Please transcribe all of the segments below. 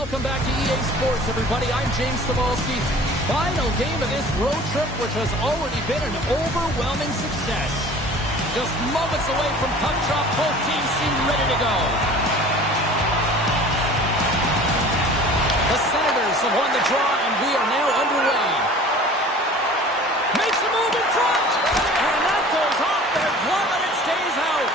Welcome back to EA Sports, everybody. I'm James Cebulski. Final game of this road trip, which has already been an overwhelming success. Just moments away from puck drop, both teams seem ready to go. The Senators have won the draw, and we are now underway. Makes a move in front, and that goes off their glove, and it stays out.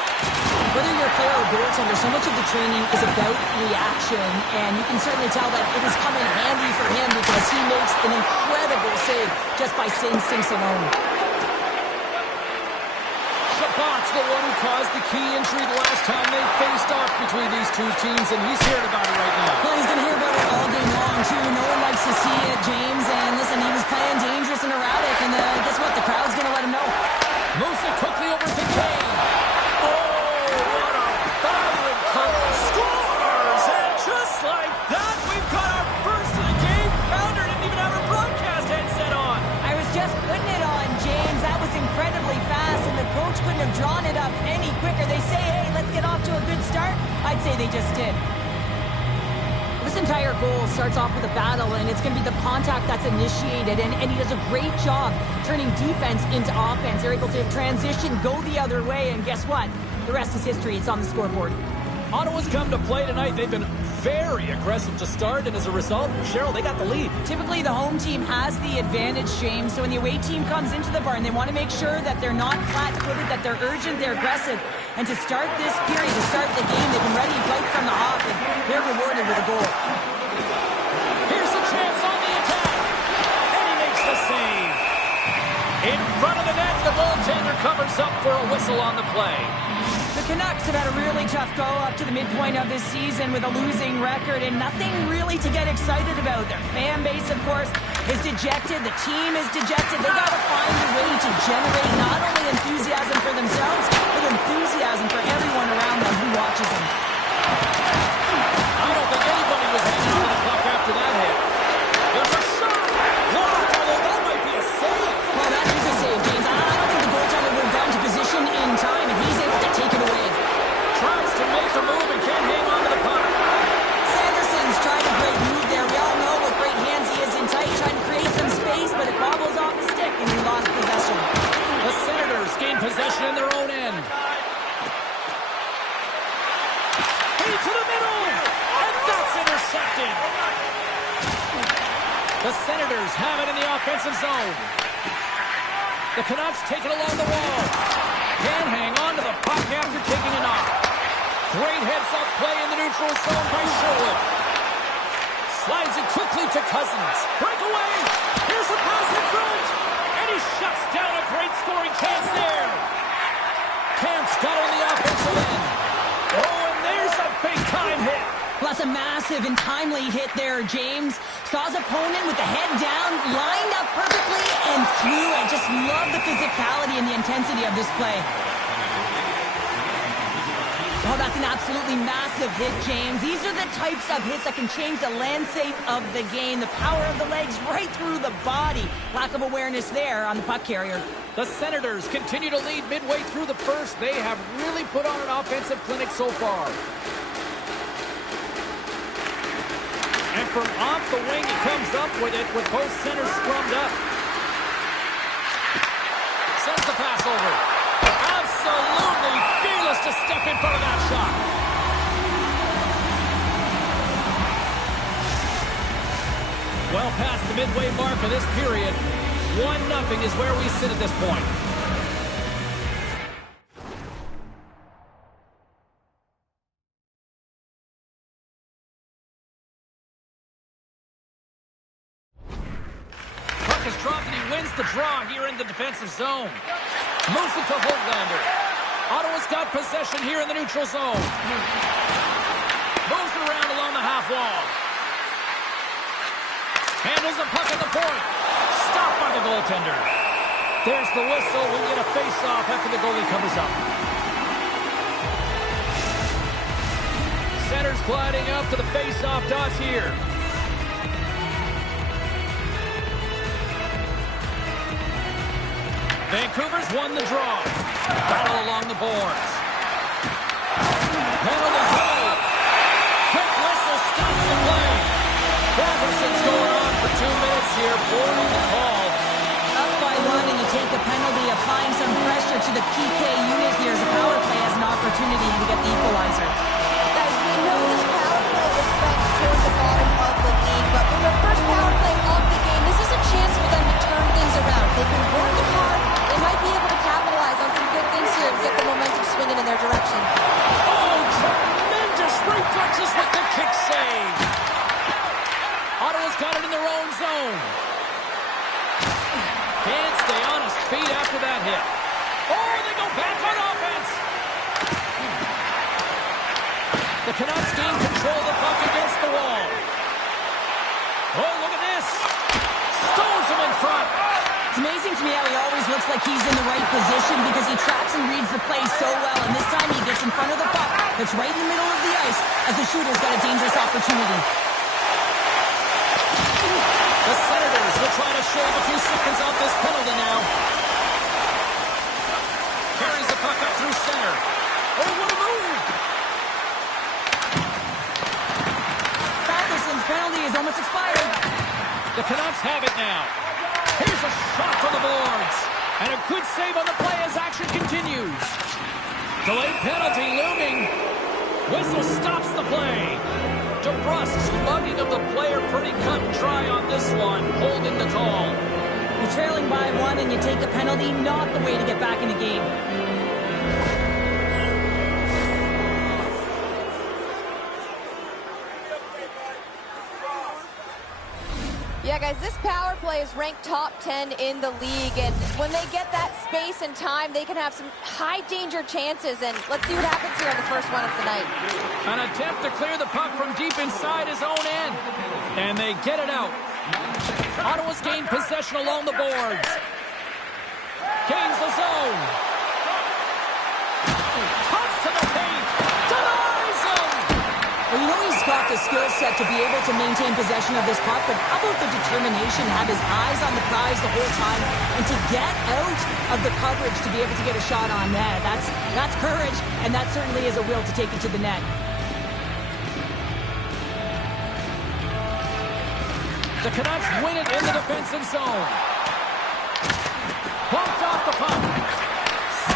Whether you're a player or goaltender, so much of the training is about reaction, and you can certainly tell that it has come in handy for him because he makes an incredible save just by instincts alone. Shabbat's the one who caused the key injury the last time they faced off between these two teams, and he's hearing about it right now. Well, he's going to hear about it all game long, too. No one likes to see it, James, and listen, he was playing dangerous and erratic, and guess what? The crowd's going to let him know. Moves it quickly over to Kane. Scores! And just like that, we've got our first of the game. Pounder didn't even have her broadcast headset on. I was just putting it on, James. That was incredibly fast, and the coach couldn't have drawn it up any quicker. They say, hey, let's get off to a good start. I'd say they just did. This entire goal starts off with a battle, and it's going to be the contact that's initiated, and he does a great job turning defense into offense. They're able to transition, go the other way, and guess what? The rest is history. It's on the scoreboard. Ottawa's come to play tonight. They've been very aggressive to start, and as a result, Cheryl, they got the lead. Typically, the home team has the advantage, James. So when the away team comes into the barn, they want to make sure that they're not flat-footed, that they're urgent, they're aggressive. And to start this period, to start the game, they've been ready right from the hop, and they're rewarded with a goal. Here's a chance on the attack, and he makes the save. In front of the net, the goaltender covers up for a whistle on the play. The Canucks have had a really tough go up to the midpoint of this season with a losing record and nothing really to get excited about. Their fan base, of course, is dejected. The team is dejected. They got to find a way to generate not only enthusiasm for themselves, but enthusiasm for everyone around them who watches them. I don't think anybody was hanging on to the puck after that hit. There's a shot! Blocked! Although that might be a save. Well, that is a save, James. I don't think the goaltender would have gone to position in time, and he's able to take it away. Tries to make a move and can't hang on to the puck. Sanderson's tried a great move there. We all know what great hands he is in tight, trying to create some space, but it bobbles off his stick, and he lost possession. The Senators gain possession in their own end. Feed to the middle, and that's intercepted. The Senators have it in the offensive zone. The Canucks take it along the wall. Can't hang on to the puck after taking a knock. Great heads-up play in the neutral zone by Sherwood. Slides it quickly to Cousins. Breakaway. Here's a pass in front. And he shuts down a great scoring chance there. Camp's got on the offensive end. Oh, and there's a big-time hit. Well, that's a massive and timely hit there, James. Saw his opponent with the head down, lined up perfectly, and threw it. Just love the physicality and the intensity of this play. Oh, that's an absolutely massive hit, James. These are the types of hits that can change the landscape of the game. The power of the legs right through the body. Lack of awareness there on the puck carrier. The Senators continue to lead midway through the first. They have really put on an offensive clinic so far. And from off the wing, he comes up with it with both centers scrummed up. Sends the pass over. Absolutely fearless to step in front of that shot. Well past the midway mark of this period. 1-0 is where we sit at this point. Puck is dropped and he wins the draw here in the defensive zone. Moves it to Holtlander. Ottawa's got possession here in the neutral zone. Moves it around along the half wall. Handles the puck at the point. Stopped by the goaltender. There's the whistle. We'll get a face-off after the goalie covers up. Center's gliding up to the face-off dots here. Vancouver's won the draw. Battle along the boards. Penalty goal. Quick whistle stops the play. Canucks gain control of the puck against the wall. Oh, look at this. Stones him in front. It's amazing to me how he always looks like he's in the right position because he tracks and reads the play so well. And this time he gets in front of the puck that's right in the middle of the ice as the shooter's got a dangerous opportunity. The Senators will try to shave a few seconds off this penalty now. Carries the puck up through center. Oh, what a move! Patterson's penalty is almost expired. The Canucks have it now. Here's a shot from the boards. And a good save on the play as action continues. Delayed penalty looming. Whistle stops the play. DeBrusque's lugging of the player pretty cut and dry on this one, holding the call. You're trailing by one and you take a penalty, not the way to get back in the game. Yeah, guys, this power play is ranked top 10 in the league, and when they get that space and time, they can have some high-danger chances, and let's see what happens here on the first one of the night. An attempt to clear the puck from deep inside his own end, and they get it out. Ottawa's gained possession along the boards. Gains the zone. Cuts to the paint. Denies him. Well, you know he's got the skill set to be able to maintain possession of this puck, but how about the determination, have his eyes on the prize the whole time, and to get out of the coverage to be able to get a shot on net. That's courage, and that certainly is a will to take it to the net. The Canucks win it in the defensive zone. Bumped off the puck.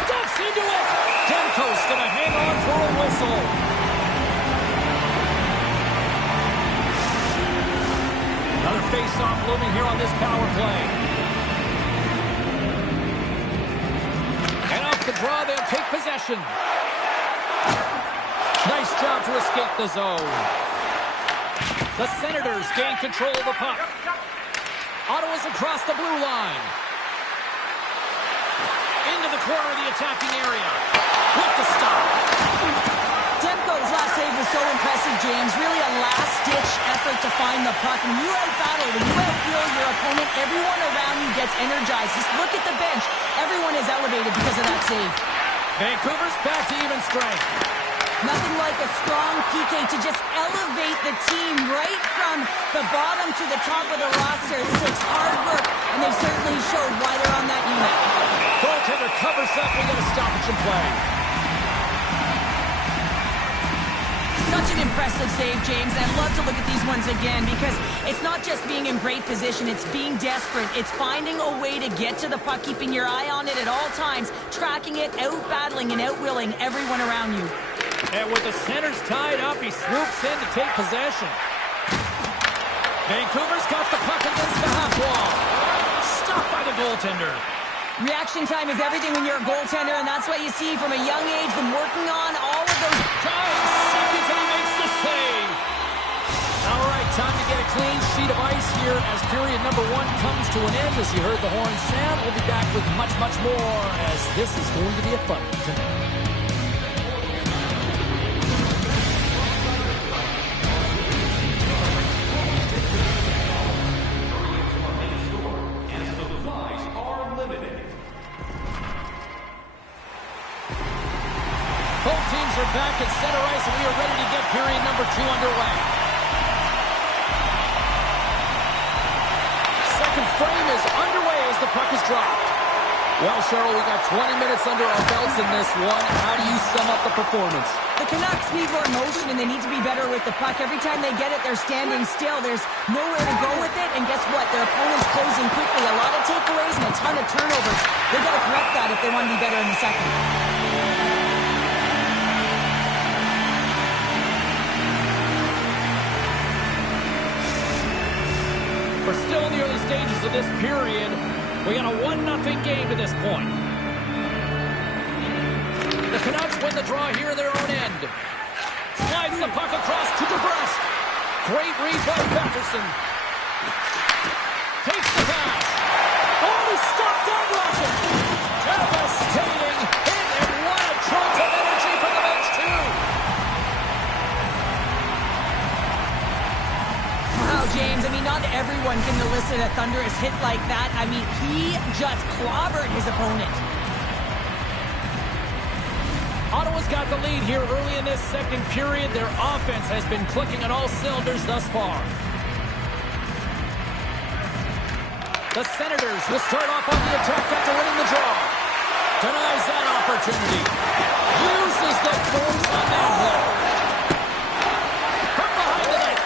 Steps into it. Demko's going to hang on for a whistle. Another face-off looming here on this power play. And off the draw, they'll take possession. Nice job to escape the zone. The Senators gain control of the puck. Ottawa's across the blue line. Into the corner of the attacking area. With the stop. Demko's last save was so impressive, James. Really a last-ditch effort to find the puck. When you out-battle, when you outfield your opponent, everyone around you gets energized. Just look at the bench. Everyone is elevated because of that save. Vancouver's back to even strength. Nothing like a strong PK to just elevate the team right from the bottom to the top of the roster. This takes hard work, and they certainly showed why they're on that unit. Goaltender covers up. We get a stoppage in play. Such an impressive save, James. I'd love to look at these ones again because it's not just being in great position. It's being desperate. It's finding a way to get to the puck, keeping your eye on it at all times, tracking it, out-battling and out-willing everyone around you. And with the centers tied up, he swoops in to take possession. Vancouver's got the puck against the half wall. Stopped by the goaltender. Reaction time is everything when you're a goaltender, and that's what you see from a young age, them working on all of those... 5 seconds and he makes the save. All right, time to get a clean sheet of ice here as period number 1 comes to an end. As you heard the horn sound, we'll be back with much, much more as this is going to be a fun one tonight. Both teams are back at center ice, and we are ready to get period number 2 underway. Second frame is underway as the puck is dropped. Well, Cheryl, we got 20 minutes under our belts in this one. How do you sum up the performance? The Canucks need more motion, and they need to be better with the puck. Every time they get it, they're standing still. There's nowhere to go with it, and guess what? Their opponent's closing quickly. A lot of takeaways and a ton of turnovers. They've got to correct that if they want to be better in the second. We're still in the early stages of this period. We got a 1-0 game to this point. The Canucks win the draw here in their own end. Slides the puck across to DeBrusque. Great read by Patterson. Takes the pass. Oh, he stopped down Russian. Devastating hit, and what a chunk of energy from the bench, too. a thunderous hit like that. I mean, he just clobbered his opponent. Ottawa's got the lead here early in this second period. Their offense has been clicking on all cylinders thus far. The Senators will start off on the attack after winning the draw. Denies that opportunity. Uses the force on that hit. From behind the net.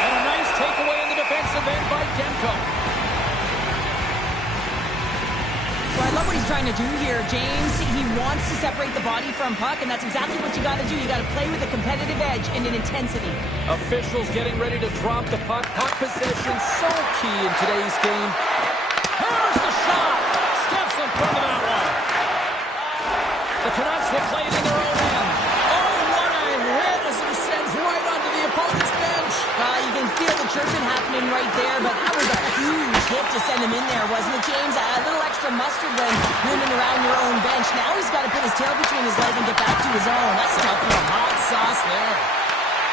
And a nice takeaway in the defensive end by Demko. So I love what he's trying to do here, James. He wants to separate the body from puck, and that's exactly what you got to do. You got to play with a competitive edge and an intensity. Officials getting ready to drop the puck. Puck possession so key in today's game. Here's the shot. Steps in front of that one. The Canucks will play it in their own end. Oh, what a hit as it sends right onto the opponent's bench. You can feel the chirping happening right there, but that was a huge hit to send him in there, wasn't it, James? A little extra mustard when running around your own bench. Now he's got to put his tail between his legs and get back to his own. That's tough. Hot sauce there.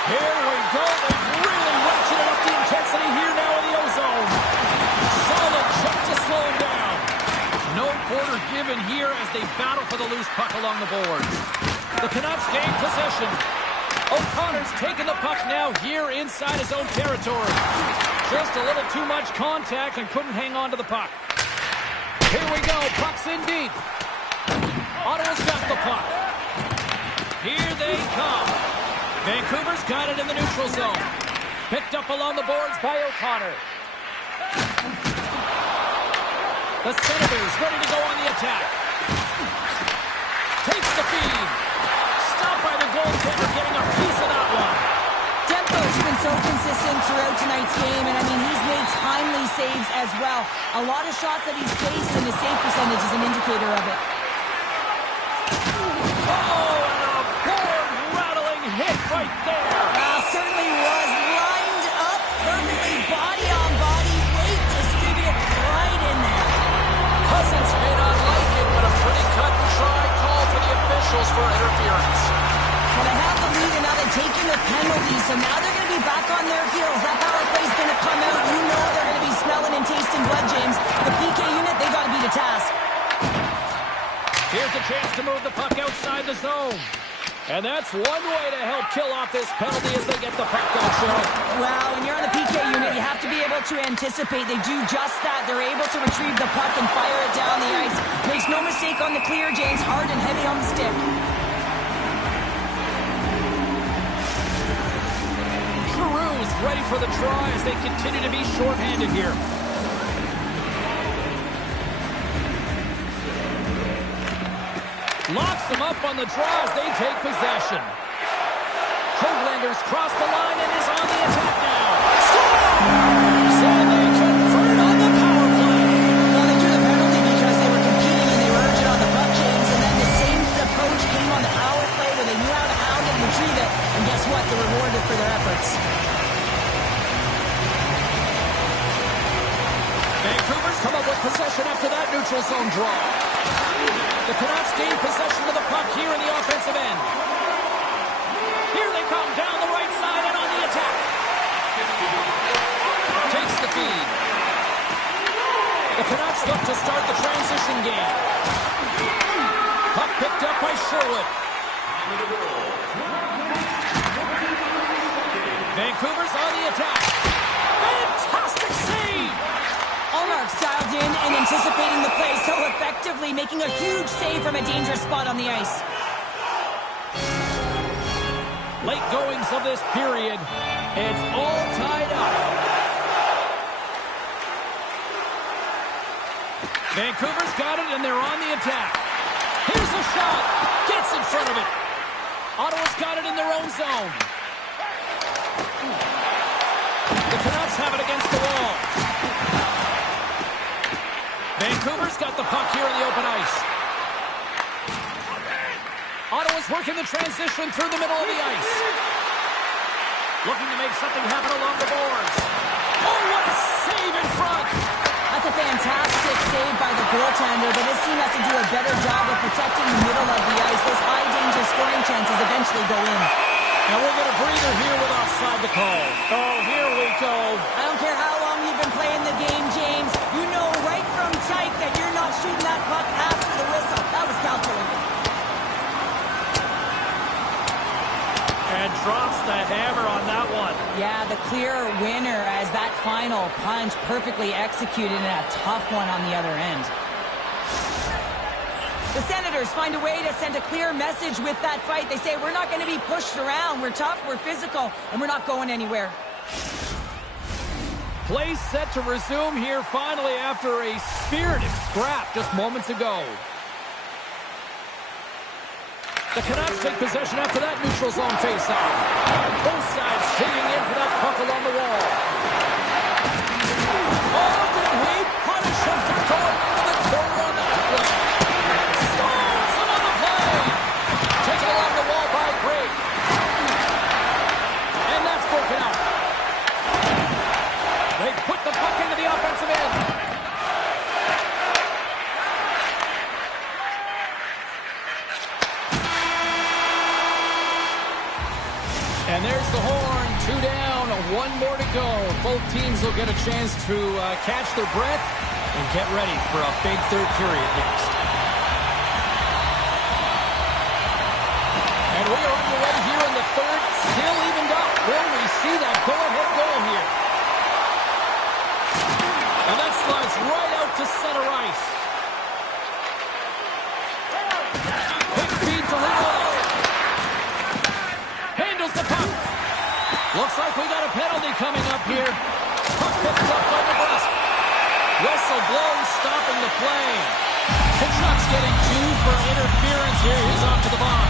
Here we go. They've really ratcheted up the intensity here now in the ozone. Solid check to slow him down. No quarter given here as they battle for the loose puck along the boards. The Canucks gain possession. O'Connor's taking the puck now here inside his own territory. Just a little too much contact and couldn't hang on to the puck. Here we go. Puck's in deep. Ottawa's got the puck. Here they come. Vancouver's got it in the neutral zone. Picked up along the boards by O'Connor. The Senators ready to go on the attack. Takes the feed. Stopped by the goaltender, getting a piece of that one. Demko's been so consistent throughout tonight's game, and I mean, he's made timely saves as well. A lot of shots that he's faced, and his save percentage is an indicator of it. Oh, and a board-rattling hit right there. Certainly was lined up perfectly, body on body, weight distributed right in there. Cousins may not like it, but a pretty cut and dry call for the officials for interference. Well, they have the lead, and now they're taking the penalty, so now they're going to be back on their heels. That power play is going to come out. You know they're going to be smelling and tasting blood, James. The PK unit, they got to be the task. Here's a chance to move the puck outside the zone. And that's one way to help kill off this penalty as they get the puck out, Cheryl. Well, when you're on the PK unit, you have to be able to anticipate. They do just that. They're able to retrieve the puck and fire it down the ice. Makes no mistake on the clear, James. Hard and heavy on the stick. Giroux's ready for the try as they continue to be shorthanded here. Locks them up on the draw as they take possession. Hoaglander's crossed the line and is on the attack now. Scores! And they convert on the power play. Well, they drew the penalty because they were competing and they were urgent on the puck, James. And then the same approach came on the power play where they knew how to hound it and retrieve it. And guess what? They're rewarded for their efforts. Vancouver's come up with possession after that neutral zone draw. The Canucks gain possession of the puck here in the offensive end. Here they come down the right side and on the attack. Takes the feed. The Canucks look to start the transition game. Puck picked up by Sherwood. Vancouver's on the attack. Fantastic save! Allmark's dialed in and anticipating the play so effectively, making a huge save from a dangerous spot on the ice. Late goings of this period. It's all tied up. Vancouver's got it, and they're on the attack. Here's a shot. Gets in front of it. Ottawa's got it in their own zone. The Canucks have it against the wall. Vancouver's got the puck here in the open ice. Ottawa's working the transition through the middle of the ice. Looking to make something happen along the boards. Oh, what a save in front! That's a fantastic save by the goaltender, but this team has to do a better job of protecting the middle of the ice. Those high-danger scoring chances eventually go in. And we'll get a breather here with offside the call. Oh, here we go. I don't care how long you've been playing the game, shooting that puck after the whistle. That was calculated. And drops the hammer on that one. Yeah, the clear winner as that final punch perfectly executed and a tough one on the other end. The Senators find a way to send a clear message with that fight. They say, we're not going to be pushed around. We're tough, we're physical, and we're not going anywhere. Play set to resume here finally after a spirited scrap just moments ago. The Canucks take possession after that neutral zone faceoff. Both sides digging in for that puck along the wall. Oh, did he punish him for going into the corner on that play? Stones him on the play. Taken along the wall by Gray. And that's broken out. They put the puck into the offensive end. And there's the horn. 2 down, 1 more to go. Both teams will get a chance to catch their breath and get ready for a big third period next. And we are underway here in the third. Still evened up. Will we see that go-ahead goal here? And that slides right out to center ice. Quick feed to Leroy. Handles the puck. Looks like we got a penalty coming up here. Puck picked up by Nebraska. Whistle blows, stopping the play. Kachuk's getting 2 for interference here. He's off to the box.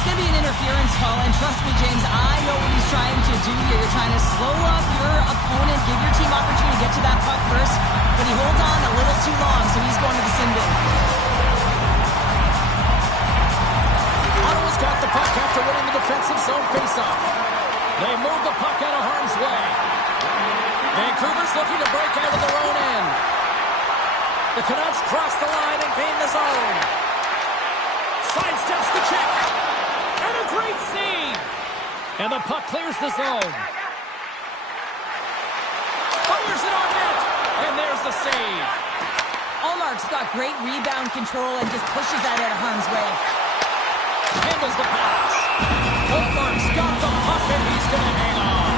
It's going to be an interference call, and trust me, James, I know what he's trying to do here. You're trying to slow up your opponent, give your team opportunity to get to that puck first, but he holds on a little too long, so he's going to the sin bin. Ottawa's got the puck after winning the defensive zone faceoff. They move the puck out of harm's way. Vancouver's looking to break out of their own end. The Canucks cross the line and gain the zone. Sidesteps the check. And a great save. And the puck clears the zone. Fires it on net. And there's the save. Allmark's got great rebound control and just pushes that out of harm's way. Handles the pass. Allmark's got the puck and he's going to hang on.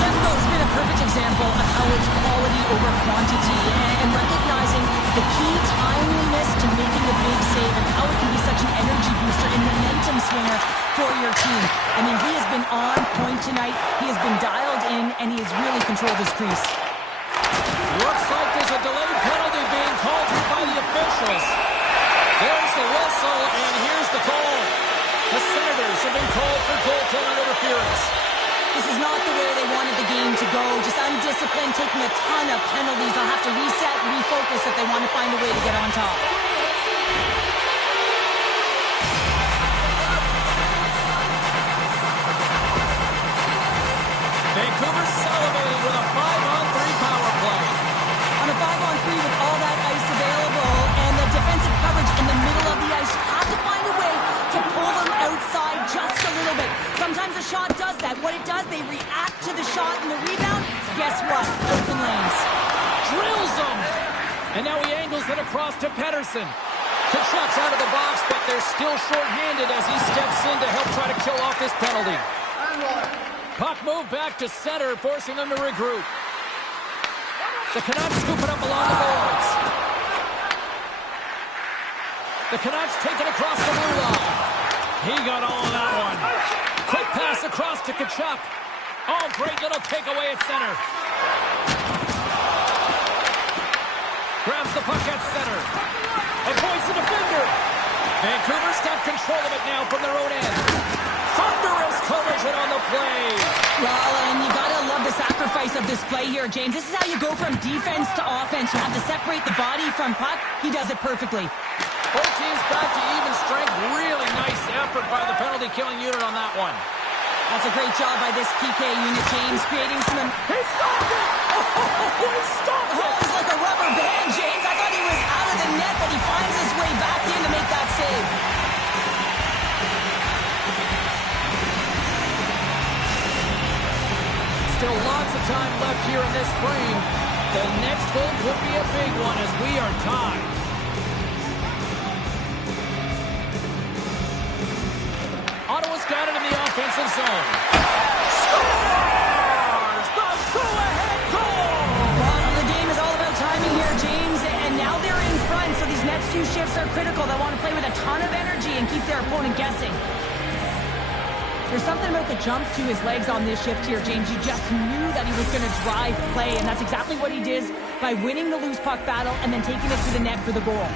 Demko's been a perfect example of how it's quality over quantity and recognizing the key timeliness to making a big save and how it can be such an energy booster and momentum swinger for your team. I mean, he has been on point tonight. He has been dialed in, and he has really controlled his crease. Looks like there's a delayed penalty being called here by the officials. There's the whistle, and here's the call. The Senators have been called for goaltender interference. This is not the way they wanted the game to go. Just undisciplined, taking a ton of penalties. They'll have to reset, refocus if they want to find a way to get on top. Vancouver salivating with a 5-on-3 power play. On a 5-on-3 with all that ice available and the defensive coverage in the middle of the ice, you have to find a way to pull them outside just a little bit. Sometimes a shot does that. What it does, they react to the shot and the rebound. Guess what? Open lanes. Drills them. And now he angles it across to Pettersson. Kachuk's out of the box, but they're still short-handed as he steps in to help try to kill off this penalty. Puck moved back to center, forcing them to regroup. The Canucks scoop it up along the boards. The Canucks take it across the blue line. He got all of that one. Quick pass across to Kachuk. Oh, great little takeaway at center. Grabs the puck at center. Avoids the defender. Vancouver's got control of it now from their own end. Thunderous collision on the play. Well, and you gotta love the sacrifice of this play here, James. This is how you go from defense to offense. You have to separate the body from puck. He does it perfectly. Both teams back to even strength. Really nice effort by the penalty-killing unit on that one. That's a great job by this PK unit, James, creating some... He stopped it! Oh, he stopped it! Oh, it's like a rubber band, James. I thought he was out of the net, but he finds his way back in to make that save. Still lots of time left here in this frame. The next goal could be a big one as we are tied. Ottawa's got it in the offensive zone. Scores! The go-ahead goal! Well, the game is all about timing here, James, and now they're in front, so these next few shifts are critical. They want to play with a ton of energy and keep their opponent guessing. There's something about the jump to his legs on this shift here, James. You just knew that he was going to drive play, and that's exactly what he did by winning the loose puck battle and then taking it to the net for the goal.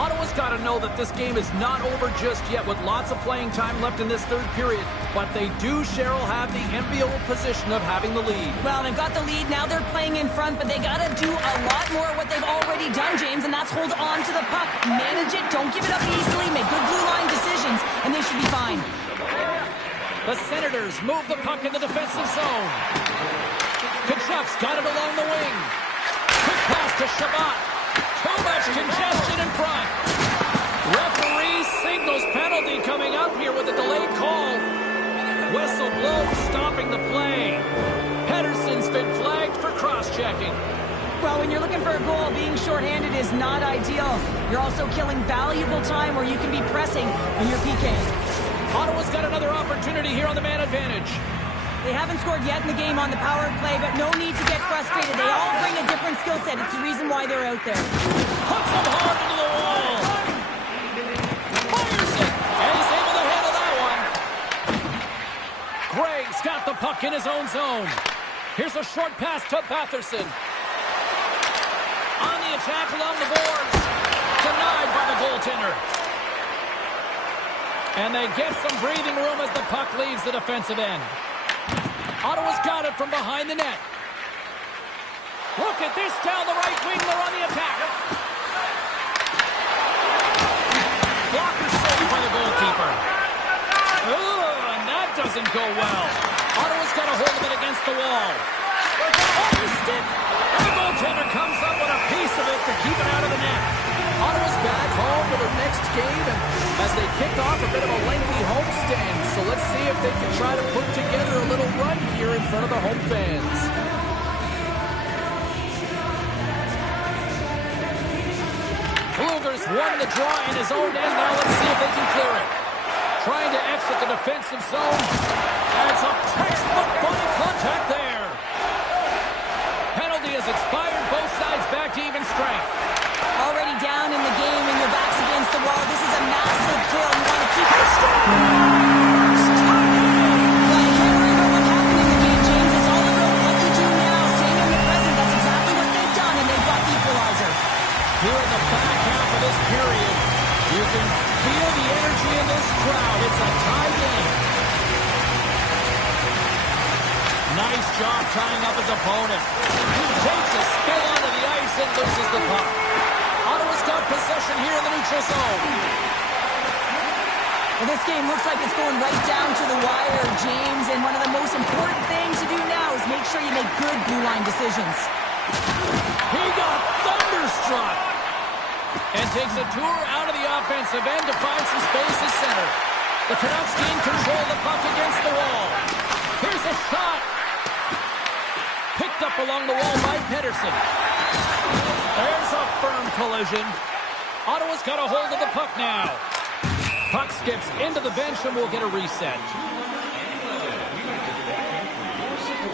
Ottawa's got to know that this game is not over just yet with lots of playing time left in this third period. But they do, Cheryl, have the enviable position of having the lead. Well, they've got the lead. Now they're playing in front, but they got to do a lot more of what they've already done, James, and that's hold on to the puck. Manage it. Don't give it up easily. Make good blue line decisions, and they should be fine. The Senators move the puck in the defensive zone. Kachuk's got it along the wing. Quick pass to Shabbat. Too much congestion in front. Referee signals penalty coming up here with a delayed call. Whistle blows, stopping the play. Pedersen's been flagged for cross-checking. Well, when you're looking for a goal, being shorthanded is not ideal. You're also killing valuable time where you can be pressing when you're PKing. Ottawa's got another opportunity here on the man advantage. They haven't scored yet in the game on the power play, but no need to get frustrated. They all bring a different skill set. It's the reason why they're out there. Puts him hard into the wall. Fires it, and he's able to handle that one. Gray's got the puck in his own zone. Here's a short pass to Batherson. On the attack along the boards. Denied by the goaltender. And they get some breathing room as the puck leaves the defensive end. Ottawa's got it from behind the net. Look at this down the right wing. They're on the attack. Blocker saved by the goalkeeper. Ooh, and that doesn't go well. Ottawa's got a hold of it against the wall. On the stick. And the goaltender comes up with a piece of it to keep it out of the net. Ottawa's back home for their next game, and as they kick off a bit of a lengthy homestand, so let's see if they can try to put together a little run here in front of the home fans. Kluger's won the draw in his own end. Now let's see if they can clear it. Trying to exit the defensive zone. And some textbook body contact there. Penalty has expired. Both sides back to even strength. Already down in the game and your back's against the wall. This is a massive kill. You want to keep it strong. Well, you can't worry about what happened in the game, James. It's all about what you do now. Staying in the present. That's exactly what they've done, and they've got the equalizer. Here in the back half of this period, you can feel the energy in this crowd. It's a tie game. Nice job tying up his opponent. He takes a spill onto the ice and loses the puck. Ottawa's got possession here in the neutral zone. Well, this game looks like it's going right down to the wire, James, and one of the most important things to do now is make sure you make good blue line decisions. He got thunderstruck and takes a tour out of the offensive end to find some space at center. The Canucks gain control of the puck against the wall. Here's a shot. Picked up along the wall by Pedersen. There's a firm collision. Ottawa's got a hold of the puck now. Puck skips into the bench and we'll get a reset.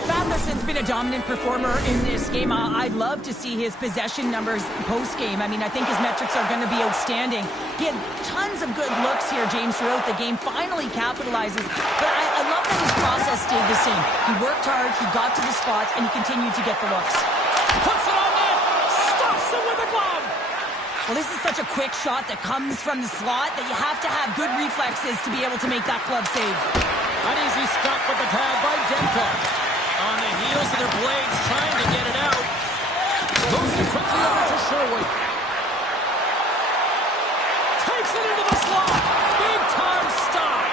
Batherson's been a dominant performer in this game. I'd love to see his possession numbers post-game. I mean, I think his metrics are going to be outstanding. He had tons of good looks here, James, throughout the game. Finally capitalizes. But I love that his process stayed the same. He worked hard, he got to the spots, and he continued to get the looks. Puts it on net! Stops it with a glove! Well, this is such a quick shot that comes from the slot that you have to have good reflexes to be able to make that glove save. An easy stop with the pad by Demko. On the heels of their blades, trying to get it out. Moves it quickly over to Sherwood. Takes it into the slot. Big time stop.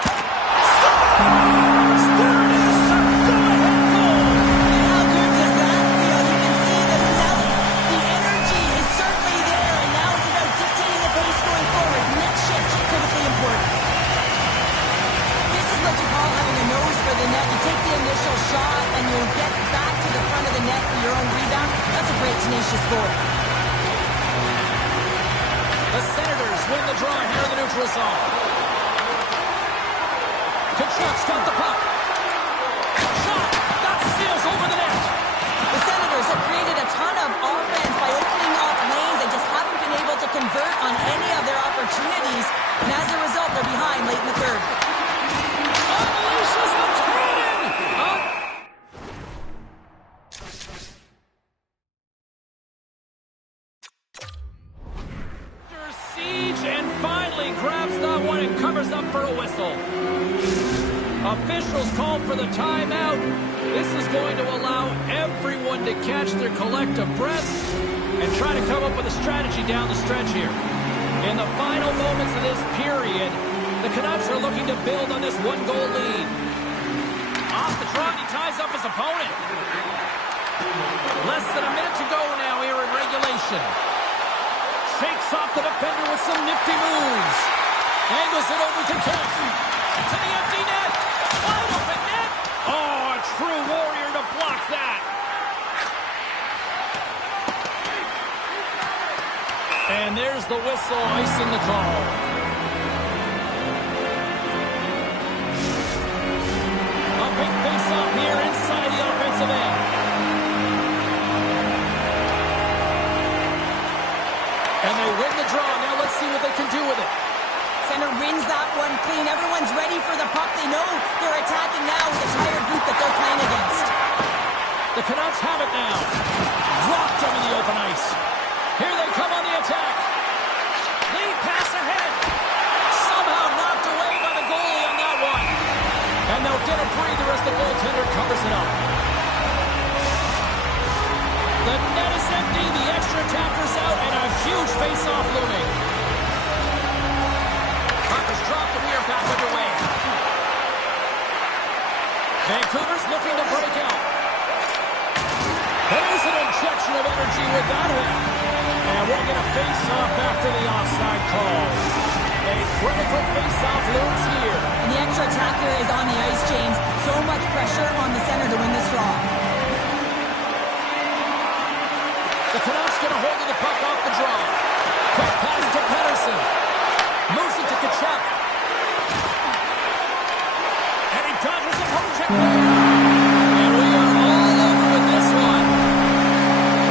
Scores! There it is. A go-ahead goal. And how good does that feel? You can see the selling. The energy is certainly there, and now it's about dictating the pace going forward. Next shift, critically important. This is what you call having a nose for the net. You take the initial shot and you'll get back to the front of the net for your own rebound. That's a great tenacious goal. The Senators win the draw here in the neutral zone. Kachuk's got the puck. Shot! That sails over the net. The Senators have created a ton of offense by opening up lanes and just haven't been able to convert on any of their opportunities. And as a result, they're behind late in the third. Unleashes the cannon! Under siege and finally grabs that one and covers up for a whistle. Officials called for the timeout. This is going to allow everyone to catch their collective breaths and try to come up with a strategy down the stretch here. In the final moments of this period, the Canucks are looking to build on this one-goal lead. Off the draw, he ties up his opponent. Less than a minute to go now here in regulation. Shakes off the defender with some nifty moves. Angles it over to Kent. To the empty net. Wide open net. Oh, a true warrior to block that. And there's the whistle, icing the call. A big face-off here inside the offensive end. And they win the draw. Now let's see what they can do with it. Center wins that one clean. Everyone's ready for the puck. They know they're attacking now with the tired group that they're playing against. The Canucks have it now. Rocked them in the open ice. Here they come on the attack. Lead pass ahead. Somehow knocked away by the goalie on that one. And they'll get a breather as the goaltender covers it up. The net is empty. The extra attacker's out. And a huge face-off looming. Puck is dropped and we are back underway. Vancouver's looking to break out. There's an injection of energy with that hit. And we'll get a face-off after the offside call. A critical face-off looms here. And the extra attacker is on the ice, James. So much pressure on the center to win this draw. The Canucks get a hold of the puck off the draw. Quick pass to Pettersson.